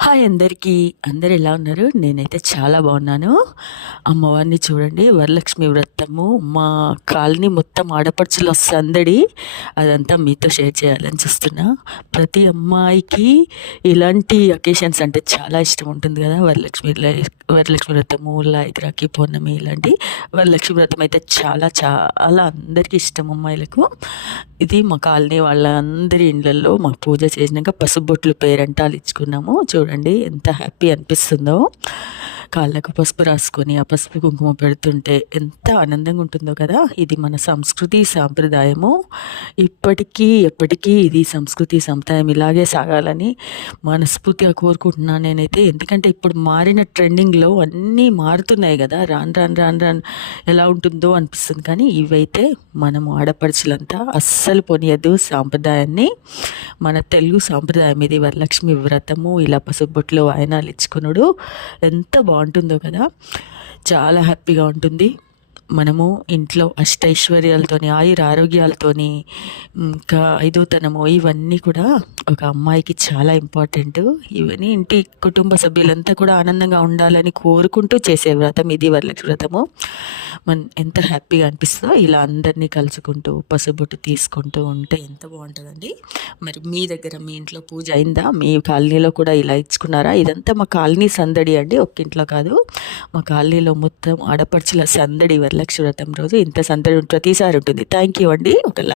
Hi అందరికీ. అందరు ఎలా ఉన్నారు? నేనైతే చాలా బాగున్నాను. అమ్మవారిని చూడండి, వరలక్ష్మి వ్రతము మా కాలనీ మొత్తం ఆడపడుచుల సందడి. అదంతా మీతో షేర్ చేయాలని చూస్తున్నా. ప్రతి అమ్మాయికి ఇలాంటి అకేషన్స్ అంటే చాలా ఇష్టం ఉంటుంది కదా. వరలక్ష్మి వ్రతము, లైక్ రాఖీ పౌర్ణమి, ఇలాంటి వరలక్ష్మి వ్రతం అయితే చాలా చాలా అందరికీ ఇష్టం అమ్మాయిలకు. ఇది మా కాలనీ వాళ్ళందరి ఇళ్ళల్లో మా పూజ చేసినాక పసుబొట్లు పేరంటాలు ఇచ్చుకున్నాము. చూడండి ఎంత హ్యాపీ అనిపిస్తుందో. కాళ్ళకు పసుపు రాసుకొని ఆ పసుపు కుంకుమ పెడుతుంటే ఎంత ఆనందంగా ఉంటుందో కదా. ఇది మన సంస్కృతి సాంప్రదాయము. ఇప్పటికీ ఎప్పటికీ ఇది సంస్కృతి సంప్రదాయం ఇలాగే సాగాలని మనస్ఫూర్తిగా కోరుకుంటున్నాను నేనైతే. ఎందుకంటే ఇప్పుడు మారిన ట్రెండింగ్లో అన్నీ మారుతున్నాయి కదా. రాను రాను రాను రాను ఎలా ఉంటుందో అనిపిస్తుంది. కానీ ఇవైతే మనము ఆడపడుచులంతా అస్సలు పోనీయద్దు సాంప్రదాయాన్ని. మన తెలుగు సాంప్రదాయం ఇది. వరలక్ష్మి వ్రతము, ఇలా పసుబొట్లు వాయనాలు ఇచ్చుకున్నాడు ఎంత బాగుంటుందో కదా. చాలా హ్యాపీగా ఉంటుంది. మనము ఇంట్లో అష్టైశ్వర్యాలతోని, ఆయుర ఆరోగ్యాలతోని, ఇంకా ఐదోతనము, ఇవన్నీ కూడా ఒక అమ్మాయికి చాలా ఇంపార్టెంట్. ఇవన్నీ ఇంటి కుటుంబ సభ్యులంతా కూడా ఆనందంగా ఉండాలని కోరుకుంటూ చేసే వ్రతం ఇది, వరలక్ష్మి వ్రతము. ఎంత హ్యాపీగా అనిపిస్తుందో ఇలా అందరినీ కలుసుకుంటూ పసుబొట్టు తీసుకుంటూ ఉంటే ఎంత బాగుంటుందండి. మరి మీ దగ్గర మీ ఇంట్లో పూజ అయిందా? మీ కాలనీలో కూడా ఇలా ఇచ్చుకున్నారా? ఇదంతా మా కాలనీ సందడి అండి, ఒక్కింట్లో కాదు. మా కాలనీలో మొత్తం ఆడపడుచుల సందడి వరలక్ష్మి వ్రతం రోజు ఇంత సందడి ప్రతిసారి ఉంటుంది. థ్యాంక్ యూ అండి. ఒక